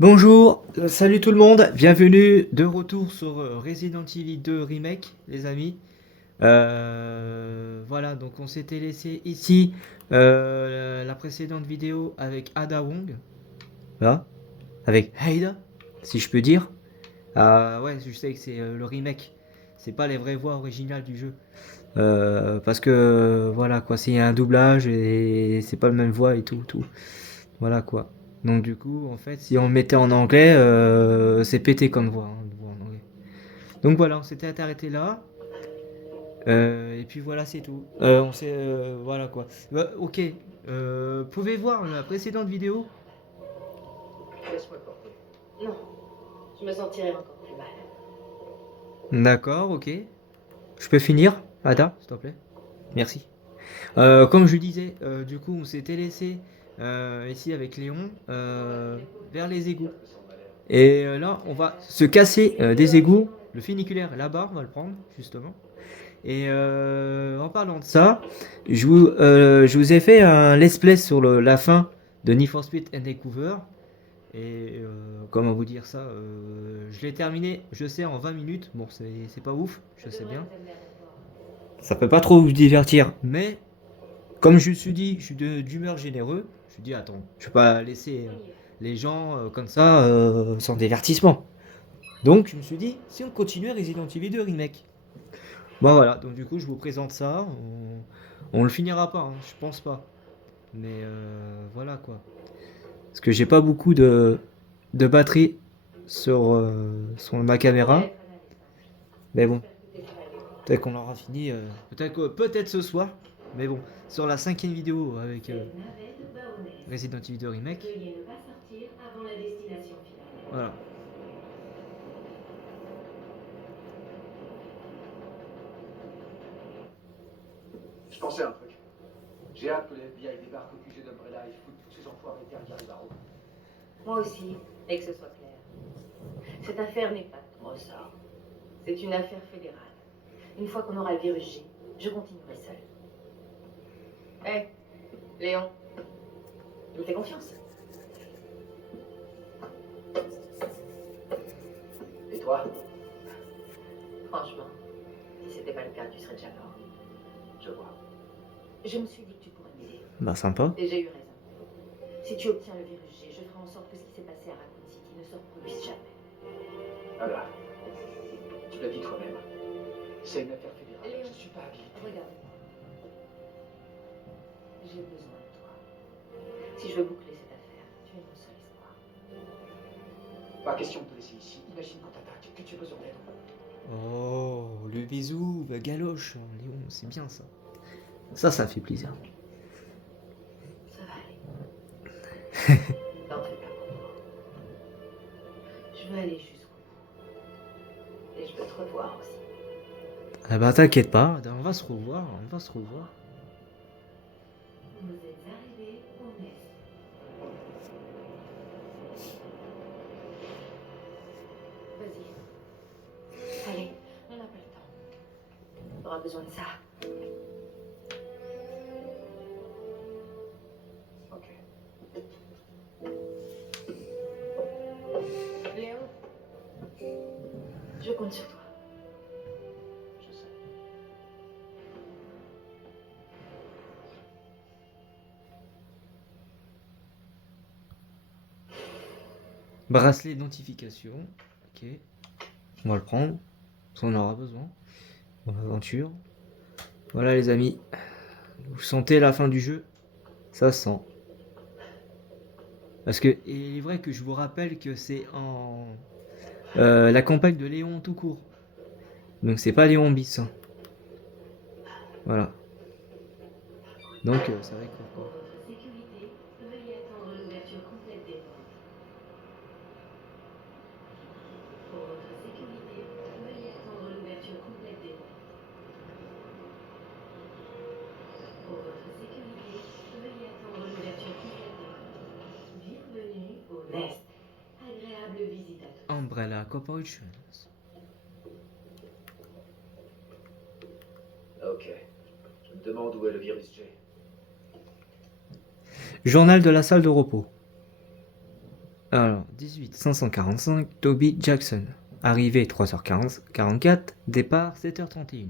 Bonjour, salut tout le monde, bienvenue de retour sur Resident Evil 2 Remake, les amis. Voilà, donc on s'était laissé ici la précédente vidéo avec Ada Wong, là, avec Ada, si je peux dire. Ouais, je sais que c'est le remake, c'est pas les vraies voix originales du jeu. Parce que voilà quoi, c'est un doublage et c'est pas le même voix et tout, tout. Voilà quoi. Donc du coup, en fait, si on le mettait en anglais, c'est pété comme voix, hein, de voix en anglais. Donc voilà, on s'était arrêté là. Et puis voilà, c'est tout. On s'est, voilà quoi. Ok. Pouvez voir la précédente vidéo. Laisse-moi te porter. Non, je me sentirais encore plus mal. D'accord, ok. Je peux finir, Ada, s'il te plaît. Merci. Comme je disais, du coup, on s'était laissé ici avec Léon vers les égouts. Et là, on va se casser des égouts. Le funiculaire là-bas, on va le prendre, justement. Et en parlant de ça, je vous ai fait un let's play sur la fin de Need for Speed Undercover. Et comment vous dire ça je l'ai terminé, je sais, en 20 minutes. Bon, c'est pas ouf, je sais bien. Ça peut pas trop vous divertir. Mais, comme je me suis dit, je suis d'humeur généreux. Je me suis dit, attends, je vais pas laisser les gens comme ça sans divertissement. Donc, je me suis dit, si on continuait Resident Evil 2 Remake. Bon voilà, donc du coup je vous présente ça. On le finira pas, hein, je pense pas. Mais voilà quoi. Parce que j'ai pas beaucoup de batterie sur ma caméra. Mais bon, peut-être qu'on l'aura fini. Peut-être ce soir. Mais bon, sur la cinquième vidéo avec Resident Evil 2 Remake. Voilà. Je pensais à un truc. J'ai hâte que le FBI débarque au QG d'Umbrella et foute tous ces enfoirés derrière les barreaux. Moi aussi, et que ce soit clair. Cette affaire n'est pas de mon ressort. C'est une affaire fédérale. Une fois qu'on aura le virus G, je continuerai seul. Hé, Léon, tu me fais confiance? Et toi? Franchement, si c'était pas le cas, tu serais déjà mort. Je vois. Je me suis dit que tu pourrais m'aider. Bah sympa. Et j'ai eu raison. Si tu obtiens le virus G, je ferai en sorte que ce qui s'est passé à Raccoon City ne se reproduise jamais. Voilà. Tu l'as dit toi-même. C'est une affaire fédérale. Léon, Je suis pas habilité. regarde-moi. J'ai besoin de toi. Si je veux boucler cette affaire, tu es mon seul espoir. Pas question de te laisser ici. Imagine qu'on t'attaque, que tu as besoin d'aide. Oh, le bisou, la galoche, Léon, c'est bien ça. Ça fait plaisir. Ça va aller. T'en fais pas pour moi. Je veux aller jusqu'au bout. Et je veux te revoir aussi. Ah bah t'inquiète pas, on va se revoir, on va se revoir. Vous êtes arrivés au nest. Vas-y. Allez, on n'a pas le temps. On aura besoin de ça. Ok. Léon, je compte sur toi. Je sais. Bracelet de notification. Ok. On va le prendre. Parce qu'on en aura besoin. Pour l'aventure. Voilà les amis. Vous sentez la fin du jeu? Ça se sent. Parce que il est vrai que je vous rappelle que c'est en la campagne de Léon tout court. Donc c'est pas Léon bis, hein. Voilà. Donc ça va être court Pour quoi. votre sécurité, veuillez attendre l'ouverture complète des portes. Pour votre sécurité, veuillez attendre l'ouverture complète des portes. Pour votre sécurité, veuillez attendre l'ouverture complète des portes. Bienvenue au Nest. Agréable visite à tous. Umbrella Corporation. Ok. Je me demande où est le virus G. Journal de la salle de repos. Alors, 18 545, Toby Jackson. Arrivée 3h44, départ 7h31.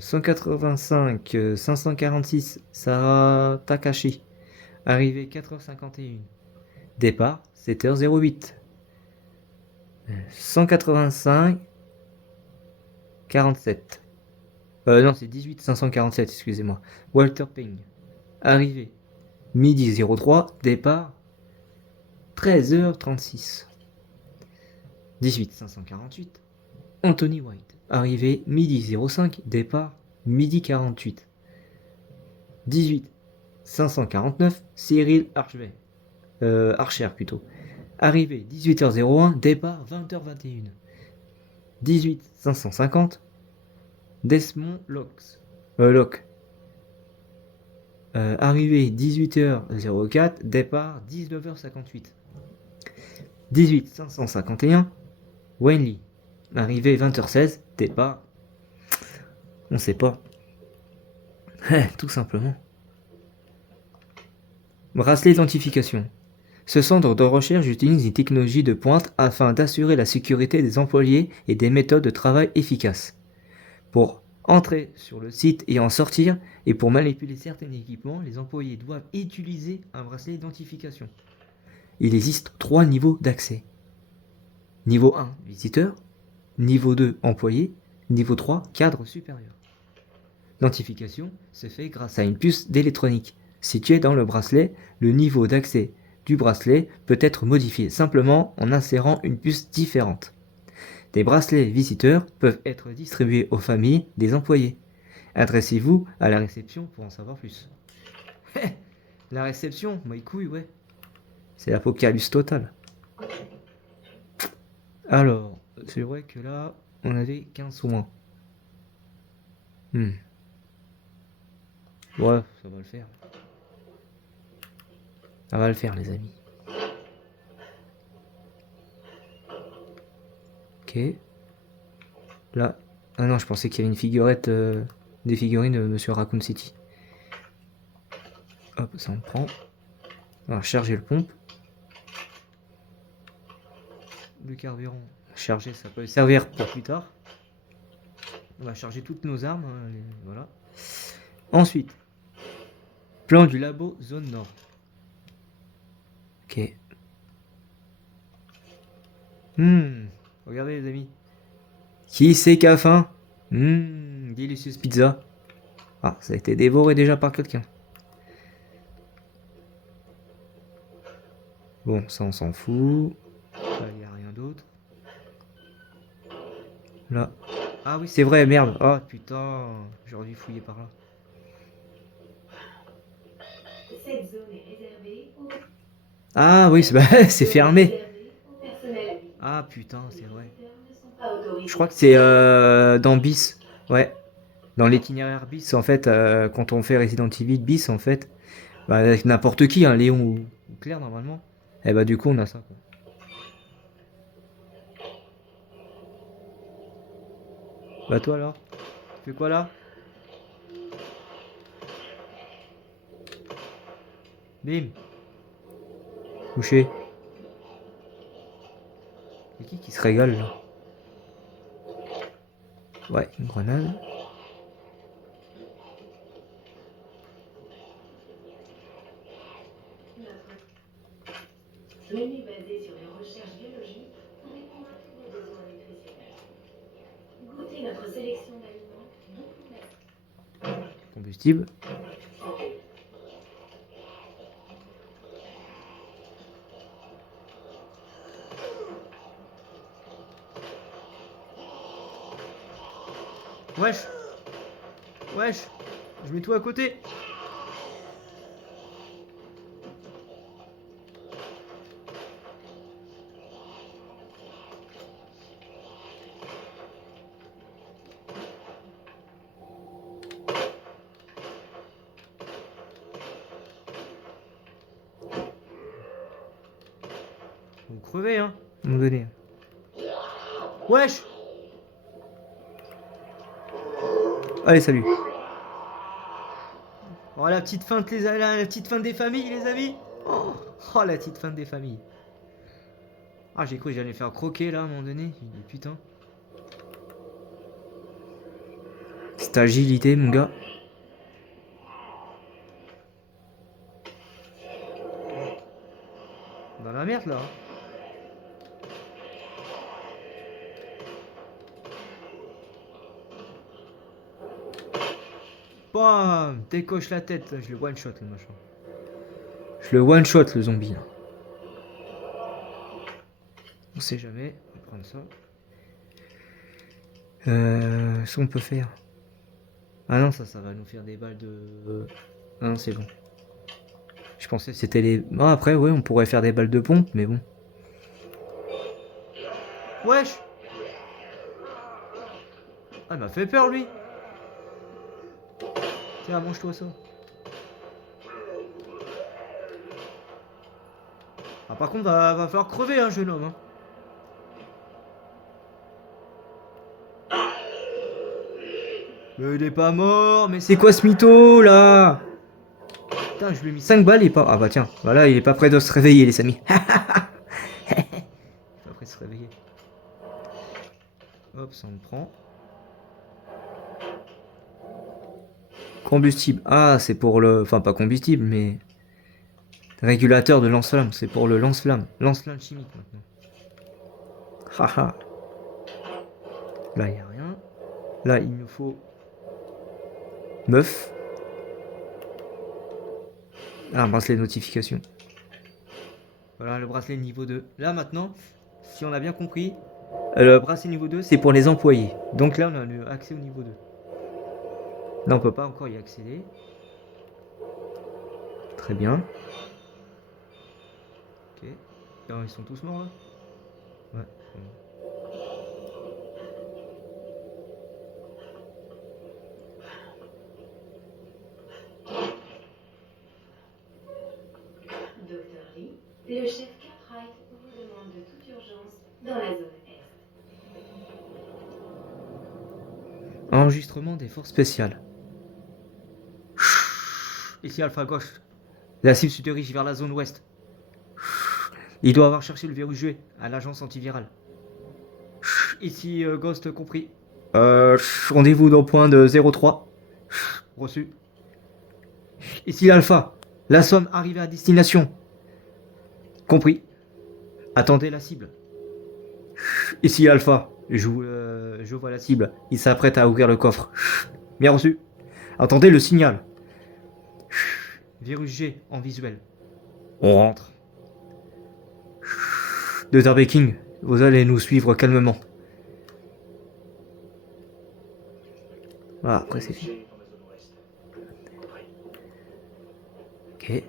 185 546, Sarah Takashi. Arrivée 4h51. Départ 7h08. 185 47. Non, c'est 18 547, excusez-moi. Walter Payne. Arrivée midi 03, départ 13h36. 18 548. Anthony White. Arrivée midi 05, départ midi 48. 18 549. Cyril Archer. Archer plutôt. Arrivée 18h01, départ 20h21. 18 550. Desmond Locke. Arrivée 18h04, départ 19h58. 18 551. Wayne Lee. Arrivée 20h16, départ. On sait pas. Tout simplement. Bracelet identification. Ce centre de recherche utilise une technologie de pointe afin d'assurer la sécurité des employés et des méthodes de travail efficaces. Pour entrer sur le site et en sortir, et pour manipuler certains équipements, les employés doivent utiliser un bracelet d'identification. Il existe 3 niveaux d'accès. Niveau 1, visiteur. Niveau 2, employé. Niveau 3, cadre supérieur. L'identification se fait grâce à une puce d'électronique. Située dans le bracelet, le niveau d'accès du bracelet peut être modifié simplement en insérant une puce différente. Des bracelets visiteurs peuvent être distribués aux familles des employés. Adressez-vous à la réception pour en savoir plus. La réception, moi couille, ouais. C'est l'apocalypse totale. Alors, c'est vrai que là, on avait 15 soins. Ouais, ça va le faire. Ça va le faire, les amis. Ok. Là. Ah non, je pensais qu'il y avait une figurette. Des figurines de Monsieur Raccoon City. Hop, ça on prend. On va charger le pompe. Le carburant. Charger, ça peut servir pour plus tard. On va charger toutes nos armes. Voilà. Ensuite. Plan du labo zone nord. Ok. Regardez les amis. Qui c'est qui a faim? Délicieuse pizza. Ah, ça a été dévoré déjà par quelqu'un. Bon, ça on s'en fout. Là, il n'y a rien d'autre. Là. Ah oui, c'est vrai, merde. Ah putain, j'aurais dû fouiller par là. Cette zone est réservée aux... Ah oui, c'est fermé. Ah putain, c'est vrai. Je crois que c'est dans Bis. Ouais. Dans l'itinéraire Bis, en fait, quand on fait Resident Evil Bis, en fait, bah, avec n'importe qui, hein, Léon ou Claire, normalement. Et bah, du coup, on a ça, quoi. Bah, toi, alors? Tu fais quoi, là? Bim. Couché. C'est qui se régale, là? Ouais, une grenade. Menu basé sur les recherches biologiques pour répondre à tous vos besoins nutritionnels. Goûtez notre sélection d'aliments non convaincus. Combustible. Wesh. Wesh. Je mets tout à côté. Vous crevez, hein, à un moment donné. Wesh. Allez, salut. Oh, la petite feinte, la petite feinte des familles, les amis. Oh, Oh, la petite fin des familles. Ah, j'ai cru que j'allais faire croquer là à un moment donné. J'ai dit putain. Cette agilité, mon gars. Dans la merde là. Bam, décoche la tête. Là. Je le one shot le machin. Je le one shot le zombie. Là. On sait jamais. On va prendre ça. Ce qu'on peut faire. Ah non, ça va nous faire des balles de. Ah non, c'est bon. Je pensais que c'était les. Bon, après, ouais, on pourrait faire des balles de pompe, mais bon. Wesh! Ah, il m'a fait peur, lui! Tiens, mange-toi ça. Ah, par contre, va falloir crever, hein, jeune homme. Hein. Mais il est pas mort, mais c'est quoi ce mytho, là? Putain, je lui ai mis 5 balles, il est pas... Ah bah tiens, voilà, il est pas prêt de se réveiller, les amis. Il est pas prêt de se réveiller. Hop, ça on le prend. Combustible. Ah, c'est pour le... Enfin, pas combustible, mais... Régulateur de lance-flamme. C'est pour le lance-flamme. Lance-flamme chimique, maintenant. Haha. Là, il n'y a rien. Là, il nous faut... Meuf. Ah, un bracelet de notification. Voilà, le bracelet niveau 2. Là, maintenant, si on a bien compris, le bracelet niveau 2, c'est pour les employés. Donc là, on a le accès au niveau 2. Là, on peut pas encore y accéder. Très bien. Ok. Alors, ils sont tous morts, là? Ouais. Docteur Lee, le chef Cartwright vous demande de toute urgence dans la zone Est. Enregistrement des forces spéciales. Ici, Alpha gauche. La cible se dirige vers la zone ouest. Il doit avoir cherché le verrou joué à l'agence antivirale. Ici, Ghost compris. Rendez-vous dans le point de 03. Reçu. Ici l'Alpha. La somme arrivée à destination. Compris. Attendez la cible. Ici Alpha. Je vois la cible. Il s'apprête à ouvrir le coffre. Bien reçu. Attendez le signal. Virus G en visuel. On rentre. Dr. Baking, vous allez nous suivre calmement. Voilà, après c'est fini. Ok.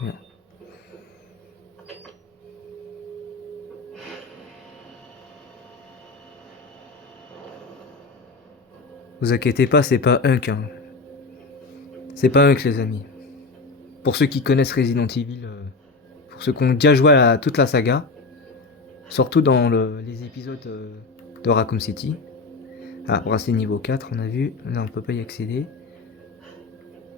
Bien. Vous inquiétez pas, c'est pas Hunk. Hein. C'est pas Hunk, les amis. Pour ceux qui connaissent Resident Evil, pour ceux qui ont déjà joué à toute la saga, surtout dans les épisodes de Raccoon City. Ah, bracelet niveau 4, on a vu. Là, on peut pas y accéder.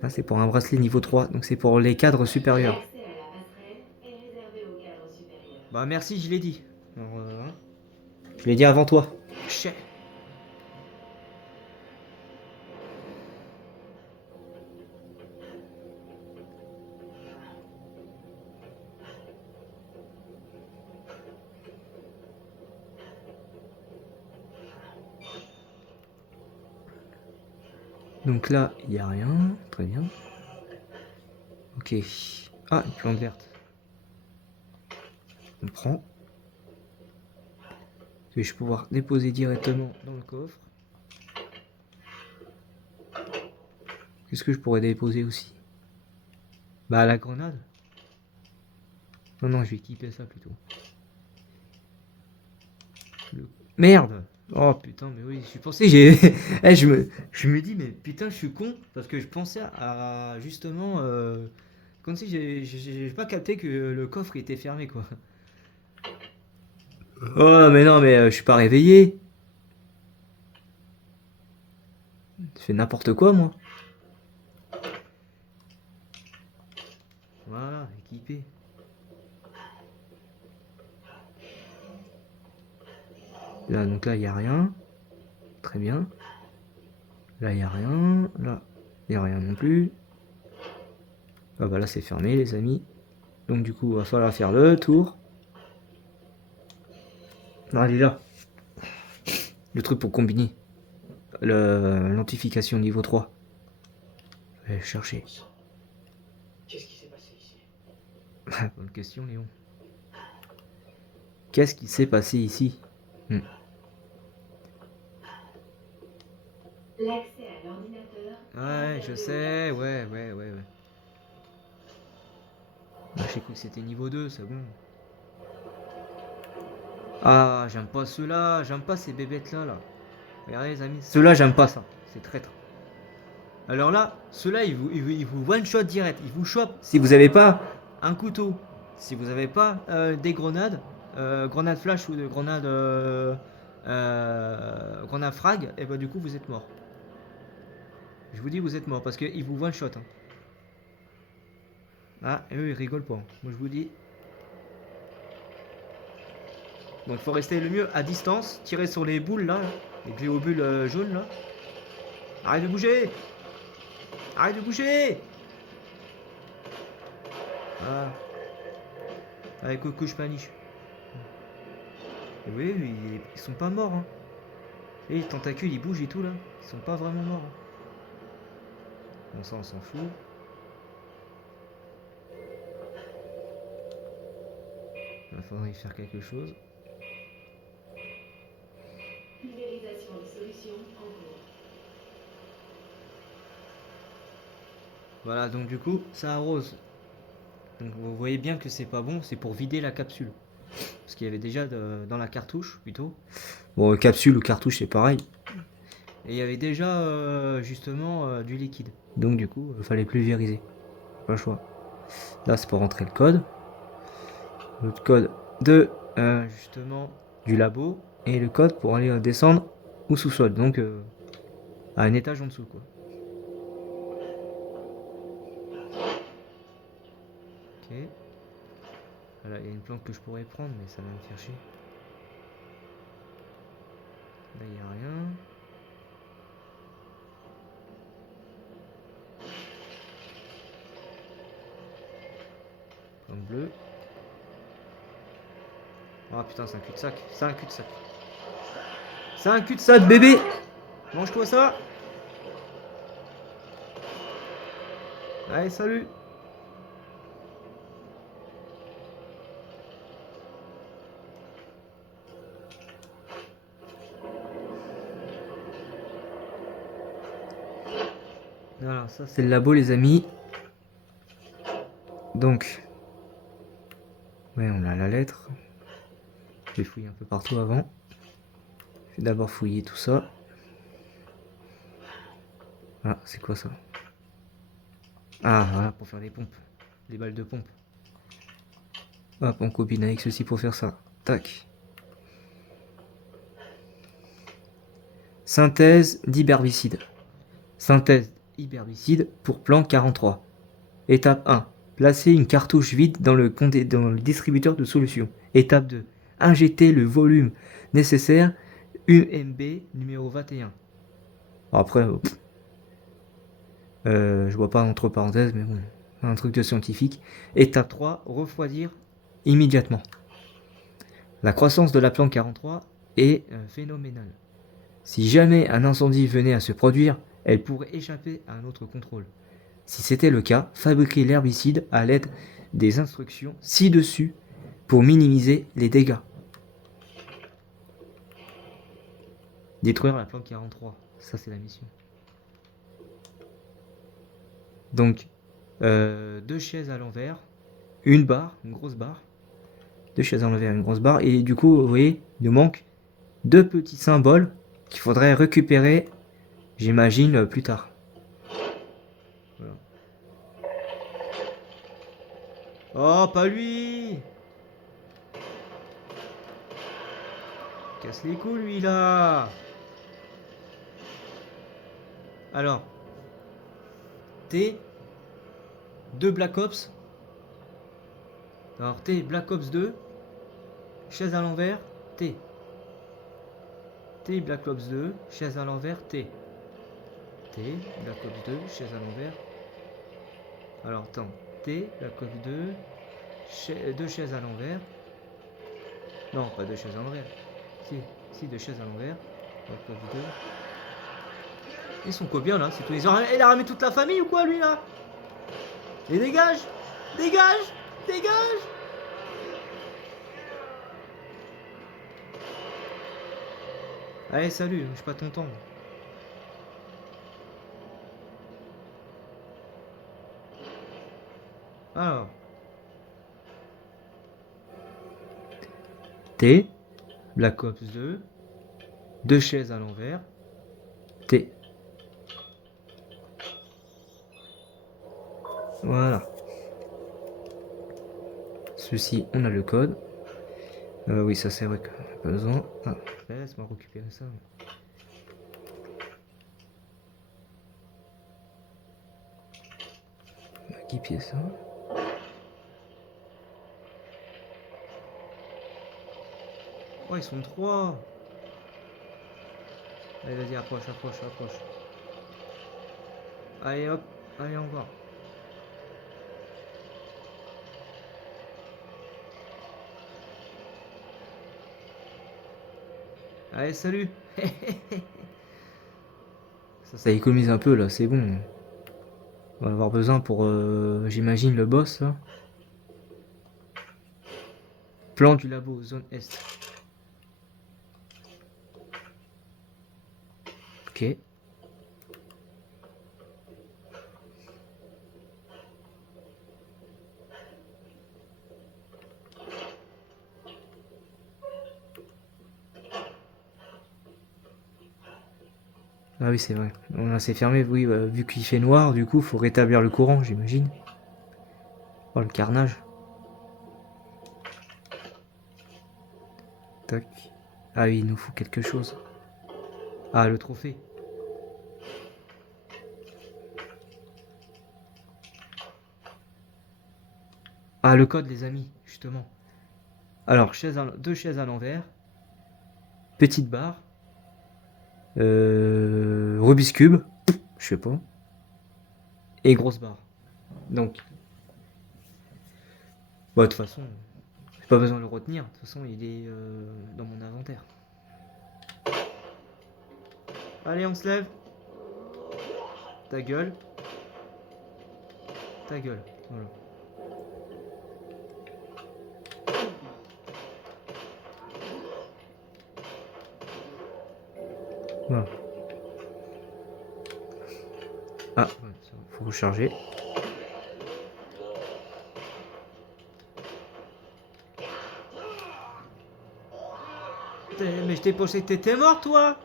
Là, c'est pour un bracelet niveau 3, donc c'est pour les cadres supérieurs. L'accès à la passerelle est réservé aux cadres supérieurs. Bah, merci, je l'ai dit. Alors, hein. Je l'ai dit avant toi. Chais. Donc là, il n'y a rien. Très bien. Ok. Ah, une plante verte. On prend. Je vais pouvoir déposer directement dans le coffre. Qu'est-ce que je pourrais déposer aussi? Bah, la grenade. Non, non, je vais équiper ça plutôt. Merde! Oh putain, mais oui, je pensais, eh, je me dis, mais putain, je suis con, parce que je pensais à justement, comme si j'ai pas capté que le coffre était fermé, quoi. Oh, mais non, mais je suis pas réveillé. Je fais n'importe quoi, moi. Voilà, équipé. Là, donc là, il n'y a rien. Très bien. Là, il n'y a rien. Là, il n'y a rien non plus. Ah bah là, c'est fermé, les amis. Donc du coup, il va falloir faire le tour. Non, elle est là. Le truc pour combiner. L'amplification niveau 3. Je vais le chercher. Qu'est-ce qui s'est passé ici? Bonne question, Léon. Qu'est-ce qui s'est passé ici? L'accès à l'ordinateur. Ouais, je sais, ouais. Ah, j'ai cru que c'était niveau 2, c'est bon. Ah, j'aime pas ceux-là, j'aime pas ces bébêtes-là, là. Regardez, les amis, ceux-là, j'aime pas ça. C'est traître. Alors là, ceux-là, ils vous one-shot direct. Ils vous chopent. Si vous avez pas un couteau, si vous avez pas des grenades, grenades flash ou de grenades frag, et bah du coup, vous êtes mort. Je vous dis, vous êtes mort parce qu'ils vous one-shot. Hein. Ah, et eux, ils rigolent pas. Moi, je vous dis. Donc, il faut rester le mieux à distance, tirer sur les boules là, les gléobules jaunes là. Arrête de bouger! Arrête de bouger! Ah. Avec couche paniche. Et oui, ils sont pas morts. Hein. Et les tentacules ils bougent et tout là. Ils sont pas vraiment morts. Hein. Bon, ça on s'en fout. Il faudrait y faire quelque chose. Pulvérisation de solutions en cours. Voilà, donc du coup, ça arrose. Donc vous voyez bien que c'est pas bon, c'est pour vider la capsule. Parce qu'il y avait déjà dans la cartouche plutôt. Bon, capsule ou cartouche c'est pareil. Et il y avait déjà justement du liquide. Donc du coup, il fallait pulvériser. Pas le choix. Là, c'est pour rentrer le code. L'autre code de justement du labo. Et le code pour aller descendre au sous-sol. Donc à un étage en dessous quoi. Ok. Voilà, il y a une plante que je pourrais prendre, mais ça va me faire chier. Là, il n'y a rien. Plante bleue. Oh putain, c'est un cul-de-sac. C'est un cul-de-sac. C'est un cul-de-sac, bébé! Mange-toi ça! Allez, salut! Voilà, ça c'est le labo, les amis. Donc, ouais, on a la lettre. Je vais fouiller un peu partout avant. Je vais d'abord fouiller tout ça. Ah, c'est quoi ça? Ah, voilà, pour faire les pompes. Les balles de pompe. Hop, on combine avec ceci pour faire ça. Tac. Synthèse d'herbicide. Synthèse d'herbicide pour plante 43. Étape 1. Placer une cartouche vide dans le distributeur de solution. Étape 2. Injecter le volume nécessaire UMB numéro 21. Bon, après, je vois pas entre parenthèses, mais bon, un truc de scientifique. Étape 3. Refroidir immédiatement. La croissance de la plante 43 est phénoménale. Si jamais un incendie venait à se produire, elle pourrait échapper à un autre contrôle. Si c'était le cas, fabriquer l'herbicide à l'aide des instructions ci-dessus pour minimiser les dégâts. Détruire la plante 43, ça c'est la mission. Donc, 2 chaises à l'envers, une barre, une grosse barre, 2 chaises à l'envers, une grosse barre, et du coup, vous voyez, il nous manque 2 petits symboles qu'il faudrait récupérer, j'imagine, plus tard. Voilà. Oh, pas lui! Casse les couilles, lui, là! Alors, T, 2 Black Ops, Alors T, Black Ops 2, chaise à l'envers, T. T, Black Ops 2, chaise à l'envers, T. T, Black Ops 2, chaise à l'envers. Alors attends, T, Black Ops 2, deux chaises à l'envers. Non, pas deux chaises à l'envers. Si, deux chaises à l'envers. Black Ops 2. Ils sont quoi bien là? C'est tout. Il a ramé toute la famille ou quoi lui là? Et dégage! Dégage! Dégage! Allez, salut, je suis pas ton temps. Alors. T. Black Ops 2. Deux chaises à l'envers. T. Voilà. Ceci, on a le code. Oui, ça c'est vrai qu'on n'a pas besoin. Ah, laisse-moi récupérer ça. On va équiper ça. Oh, ils sont trois. Allez, vas-y, approche. Allez, hop. Allez, on va. Allez, salut. Ça économise un peu là, c'est bon. On va avoir besoin pour, j'imagine, le boss là. Plan du labo, zone Est. Ok. Ah oui, c'est vrai. C'est fermé, oui, vu qu'il fait noir, du coup, faut rétablir le courant, j'imagine. Oh, le carnage. Tac. Ah oui, il nous faut quelque chose. Ah, le trophée. Ah, le code, les amis, justement. Alors, deux chaises à l'envers. Petite barre. Rubik's Cube. Je sais pas. Et grosse barre. Donc. Bah, de toute façon, j'ai pas besoin de le retenir. De toute façon, il est dans mon inventaire. Allez, on se lève. Ta gueule. Ta gueule. Voilà. Voilà. Ah, ouais, faut recharger. Mais je t'ai pensé que t'étais mort, toi.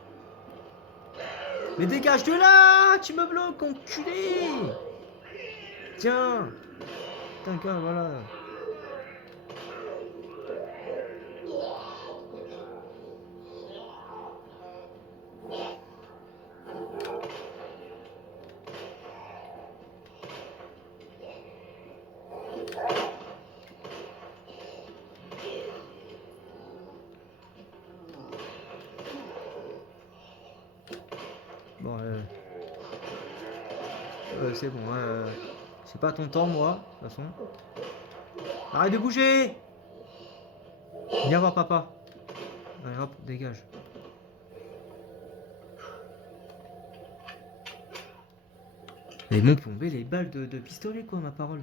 Mais dégage de là. Tu me bloques, enculé. Tiens. Putain, voilà. Bon, c'est bon. C'est pas ton temps, moi, de toute façon. Arrête de bouger. Viens voir papa. Allez, hop, dégage. Mais m'ont plombé les balles de pistolet, quoi, ma parole.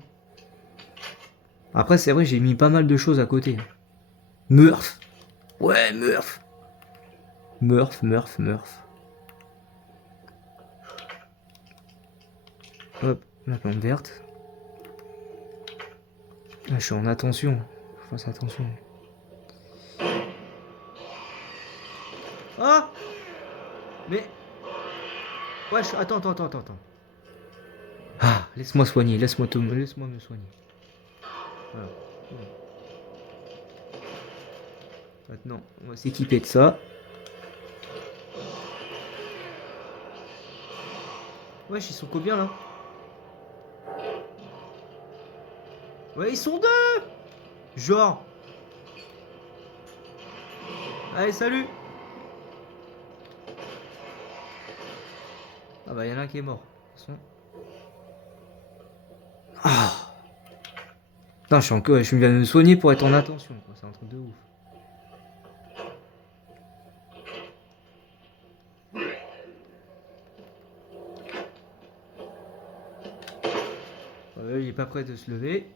Après, c'est vrai, j'ai mis pas mal de choses à côté. Murph. Ouais, Murph. Murph. Hop, la plante verte. Ah, je suis en attention. Je fasse attention. Ah. Mais... Wesh, attends. Ah, laisse-moi soigner, laisse-moi me soigner. Voilà. Maintenant, on va s'équiper de ça. Wesh, ils sont combien là? Ouais, ils sont deux. Genre. Allez, salut. Ah bah, il y en a un qui est mort. De toute façon. Ah. Putain, je viens de me soigner pour être en attention, quoi. C'est un truc de ouf. Il est pas prêt de se lever.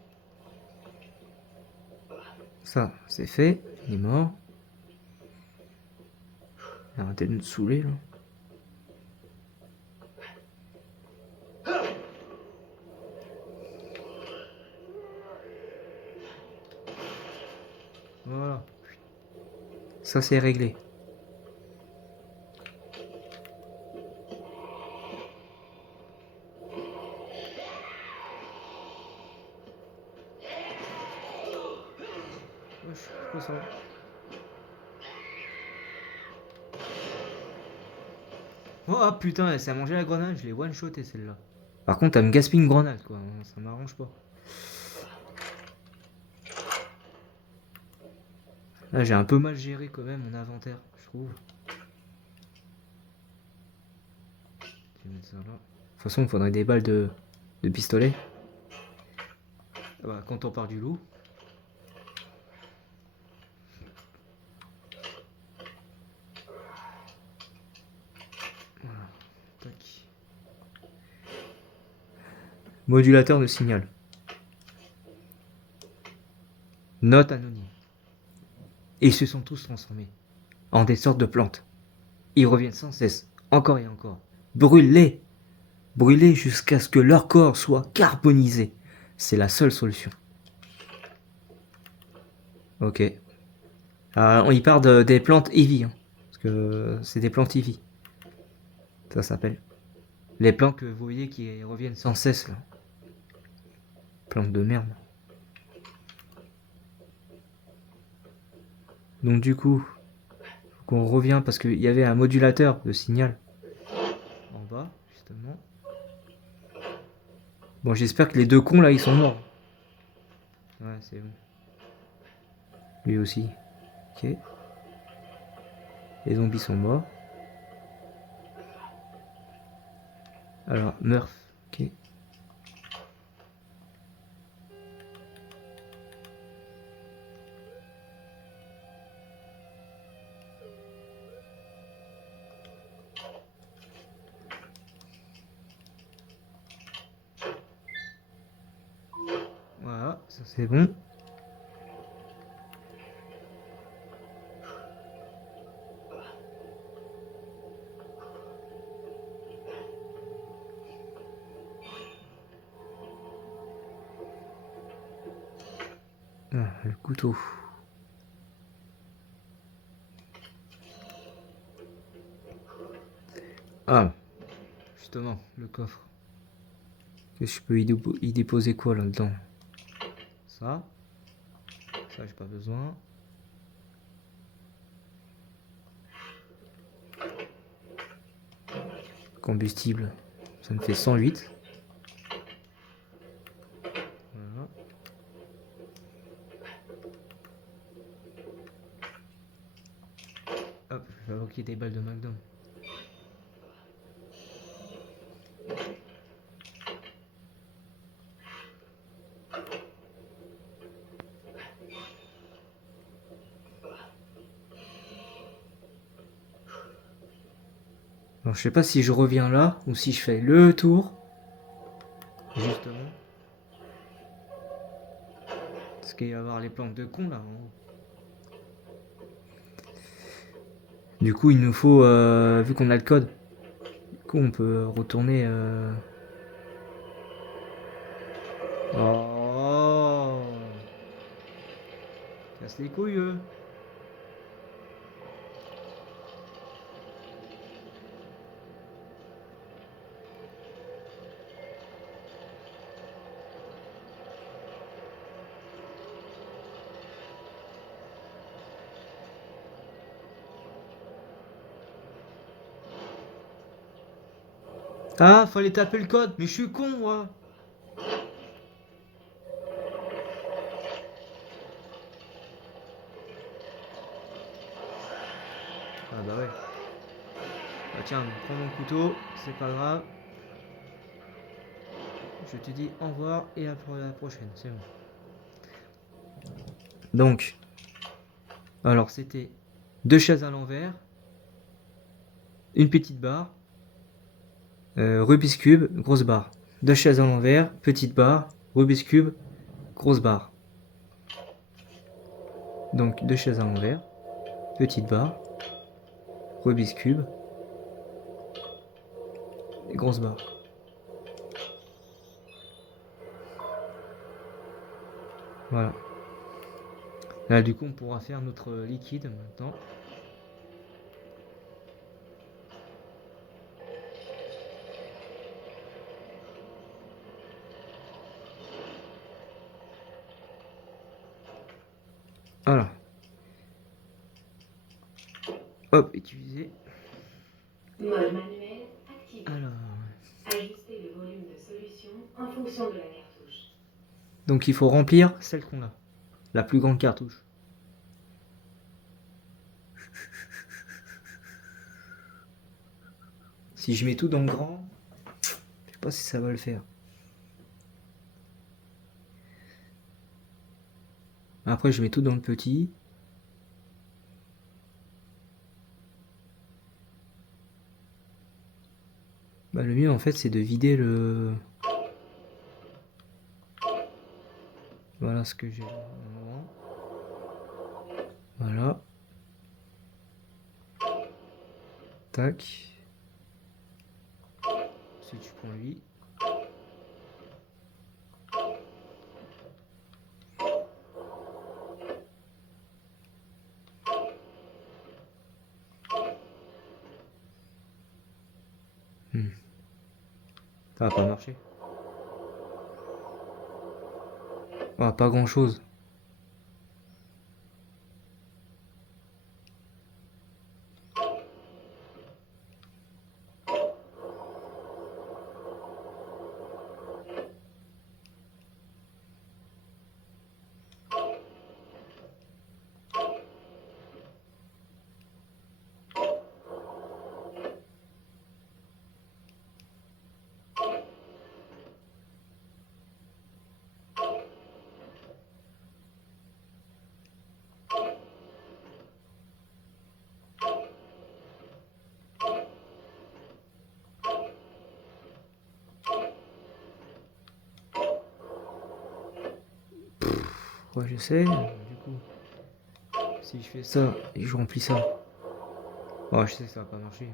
Ça, c'est fait. Il est mort. Arrêtez de me saouler, là. Voilà. Ça, c'est réglé. Wesh, c'est quoi ça? Oh ah, putain, elle s'est mangé la grenade, je l'ai one-shoté celle-là. Par contre, elle me gaspille une grenade, quoi. Ça m'arrange pas. Là, j'ai un peu mal géré quand même mon inventaire, je trouve. Je vais mettre ça là. De toute façon, il faudrait des balles de pistolet. Ah bah, quand on part du loup. Voilà. Tac. Modulateur de signal. Note anonyme. Ils se sont tous transformés en des sortes de plantes. Ils reviennent sans cesse, encore et encore. Brûlez! Brûlez jusqu'à ce que leur corps soit carbonisé. C'est la seule solution. Ok. On y part des plantes Eevee. Hein, parce que c'est des plantes Eevee. Ça s'appelle. Les plantes que vous voyez qui reviennent sans cesse là. Plantes de merde. Donc du coup, faut qu'on revient parce qu'il y avait un modulateur de signal en bas, justement. Bon, j'espère que les deux cons là, ils sont morts. Ouais, c'est bon. Lui aussi. Ok. Les zombies sont morts. Alors, Murph. Ok. Voilà, ça c'est bon. Ah, le couteau. Ah, justement, le coffre. Je peux y déposer quoi là-dedans? Ça. Ça, j'ai pas besoin. Combustible. Ça me fait 108. Voilà. Hop, je vais fabriquer des balles de McDo. Alors, je sais pas si je reviens là ou si je fais le tour. Justement. Parce qu'il va y avoir les plantes de con là en haut. Du coup, il nous faut, vu qu'on a le code, du coup, on peut retourner. Oh, casse les couilles, eux. Ah, fallait taper le code, mais je suis con, moi. Ah bah ouais. Bah tiens, prends mon couteau, c'est pas grave. Je te dis au revoir et à la prochaine, c'est bon. Donc, alors c'était 2 chaises à l'envers, une petite barre, Rubik's Cube, grosse barre. 2 chaises à l'envers, petite barre, Rubik's Cube, grosse barre. Donc 2 chaises à l'envers, petite barre, Rubik's Cube, et grosse barre. Voilà. Là du coup on pourra faire notre liquide maintenant. Voilà. Hop, utiliser. Mode manuel activé. Alors. Ajuster le volume de solution en fonction de la cartouche. Donc il faut remplir celle qu'on a. La plus grande cartouche. Si je mets tout dans le grand, je sais pas si ça va le faire. Après je mets tout dans le petit. Bah, le mieux en fait c'est de vider le... Voilà ce que j'ai. Voilà. Tac. Si tu prends lui. Ça va pas marcher. Ah, pas grand chose. Ouais, je sais. Du coup, si je fais ça et je remplis ça. Oh, je sais que ça va pas marcher.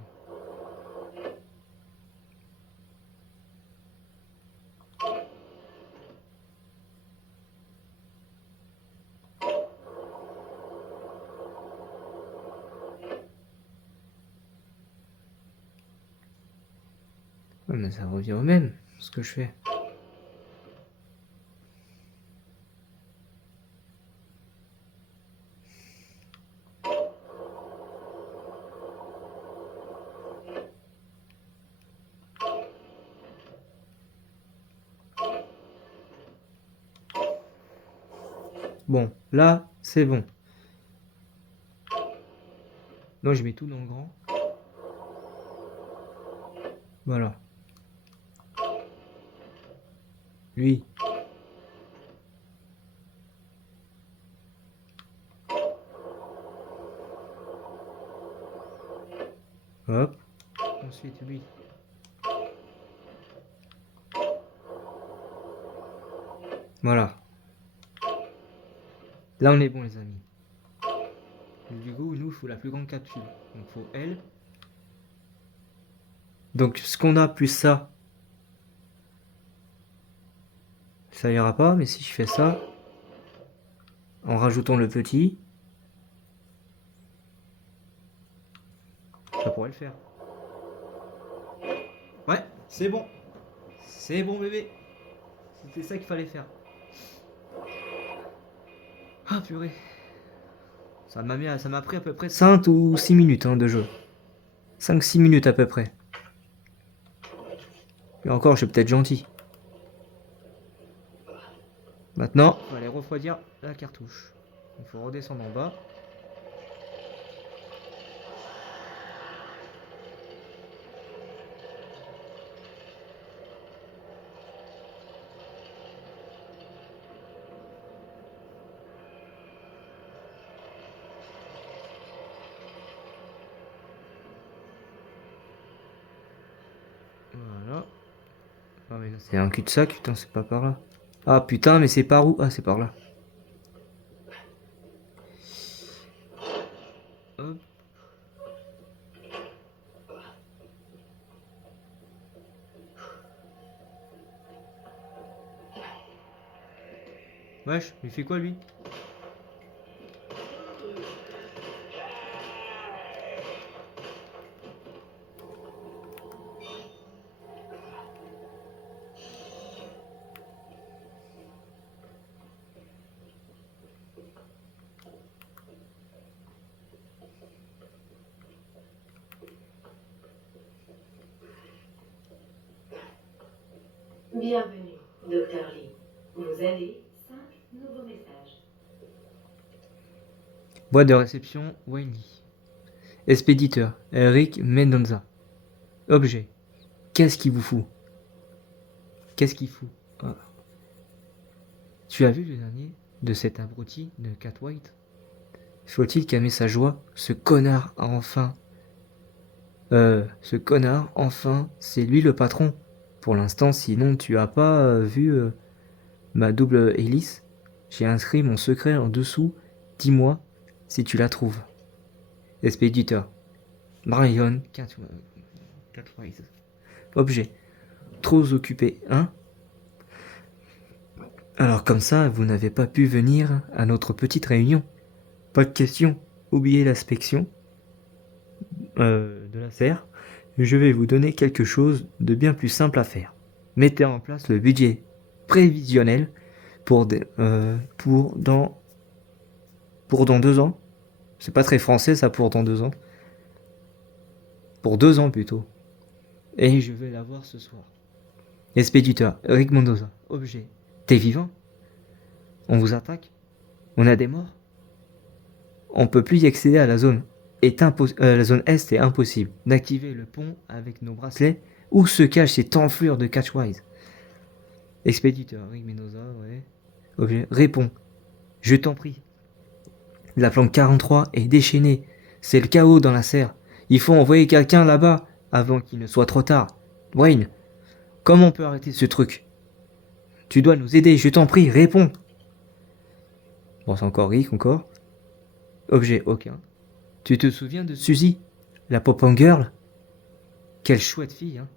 Ouais, mais ça revient au même, ce que je fais. Bon, là, c'est bon. Non, je mets tout dans le grand. Voilà. Lui. Hop. Ensuite, lui. Voilà. Là, on est bon, les amis. Du coup, il nous faut la plus grande capsule. Donc, il faut elle. Donc, ce qu'on a plus ça, ça ira pas. Mais si je fais ça, en rajoutant le petit, ça pourrait le faire. Ouais, c'est bon. C'est bon, bébé. C'était ça qu'il fallait faire. Ah, purée. Ça m'a pris à peu près 5 ou 6 minutes hein, de jeu. 5-6 minutes à peu près. Et encore, je suis peut-être gentil. Maintenant, on va aller refroidir la cartouche. Il faut redescendre en bas. Ah mais là c'est un cul-de-sac, putain, c'est pas par là. Ah putain, mais c'est par où? Ah, c'est par là. Hop. Wesh, il fait quoi lui? Bienvenue, Docteur Lee. Vous avez 5 nouveaux messages. Boîte de réception, Wayne Lee. Expéditeur, Eric Mendonza. Objet. Qu'est-ce qu'il vous fout? Qu'est-ce qu'il fout? Ah. Tu as vu le dernier de cet abruti de Cat White? Faut-il calmer sa joie? Ce connard a enfin... ce connard, enfin, c'est lui le patron. Pour l'instant, sinon tu as pas vu ma double hélice? J'ai inscrit mon secret en dessous. Dis-moi si tu la trouves. Expéditeur. Brian Catwise. Objet. Trop occupé, hein? Alors comme ça, vous n'avez pas pu venir à notre petite réunion. Pas de question. Oubliez l'inspection de la serre. Je vais vous donner quelque chose de bien plus simple à faire. Mettez en place le budget prévisionnel pour dans 2 ans. C'est pas très français ça, pour dans 2 ans. Pour 2 ans plutôt. Et je vais l'avoir ce soir. Expéditeur, Eric Mendoza. Objet. T'es vivant? On vous attaque? On a des morts? On peut plus y accéder à la zone. La zone Est est impossible. D'activer le pont avec nos bracelets. Où se cache cette enflure de Catchwise? Expéditeur, Eric Mendoza, ouais. Objet. Réponds. Je t'en prie. La planque 43 est déchaînée. C'est le chaos dans la serre. Il faut envoyer quelqu'un là-bas avant qu'il ne soit trop tard. Wayne, comment on peut arrêter ce truc? Tu dois nous aider, je t'en prie, réponds. Bon, c'est encore Rick, encore. Objet, aucun. Tu te souviens de Suzy, la pop-on girl? Quelle chouette fille, hein.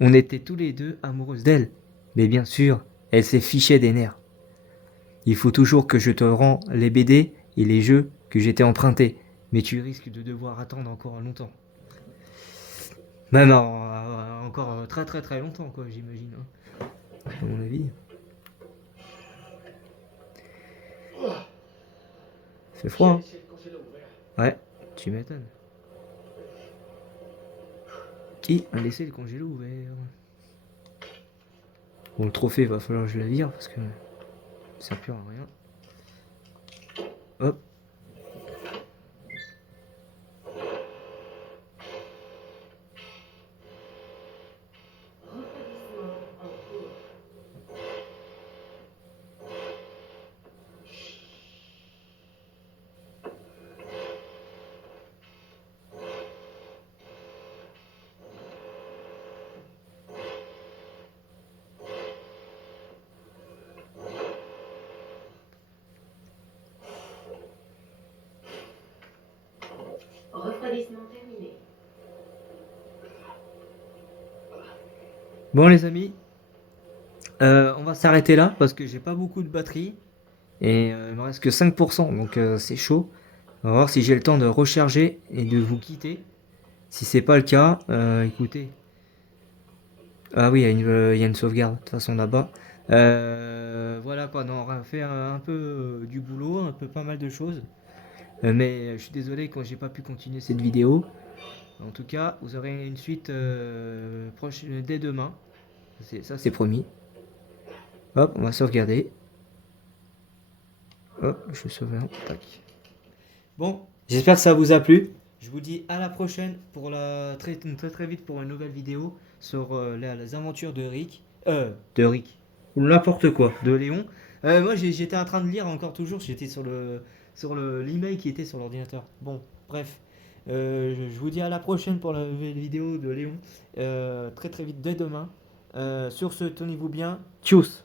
On était tous les deux amoureuses d'elle. Mais bien sûr, elle s'est fichée des nerfs. Il faut toujours que je te rends les BD et les jeux que j'étais empruntés. Mais tu risques de devoir attendre encore longtemps. Même encore très très très longtemps, quoi, j'imagine. Hein. À mon avis. C'est froid, hein. Ouais, tu m'étonnes. Qui a laissé le congélo ouvert? Bon, le trophée, va falloir que je la vire parce que ça sert plus à rien. Hop. Refroidissement terminé. Bon les amis, on va s'arrêter là parce que j'ai pas beaucoup de batterie et il me reste que 5%, donc c'est chaud. On va voir si j'ai le temps de recharger et de vous quitter. Si c'est pas le cas, écoutez. Ah oui, il y a une sauvegarde de toute façon là-bas. Voilà quoi, on aura fait un peu du boulot, un peu pas mal de choses. Mais je suis désolé quand j'ai pas pu continuer cette vidéo. En tout cas, vous aurez une suite proche dès demain. Ça c'est promis. Hop, on va sauvegarder. Hop, je sauvegarde. Tac. Bon, j'espère que ça vous a plu. Je vous dis à la prochaine pour très vite pour une nouvelle vidéo sur les aventures de Rick. De Rick. Ou n'importe quoi. De Léon. Moi j'étais en train de lire encore toujours. J'étais sur l'email qui était sur l'ordinateur. Bon, bref. Je vous dis à la prochaine pour la nouvelle vidéo de Léon. Très vite dès demain. Sur ce, tenez-vous bien. Tchuss!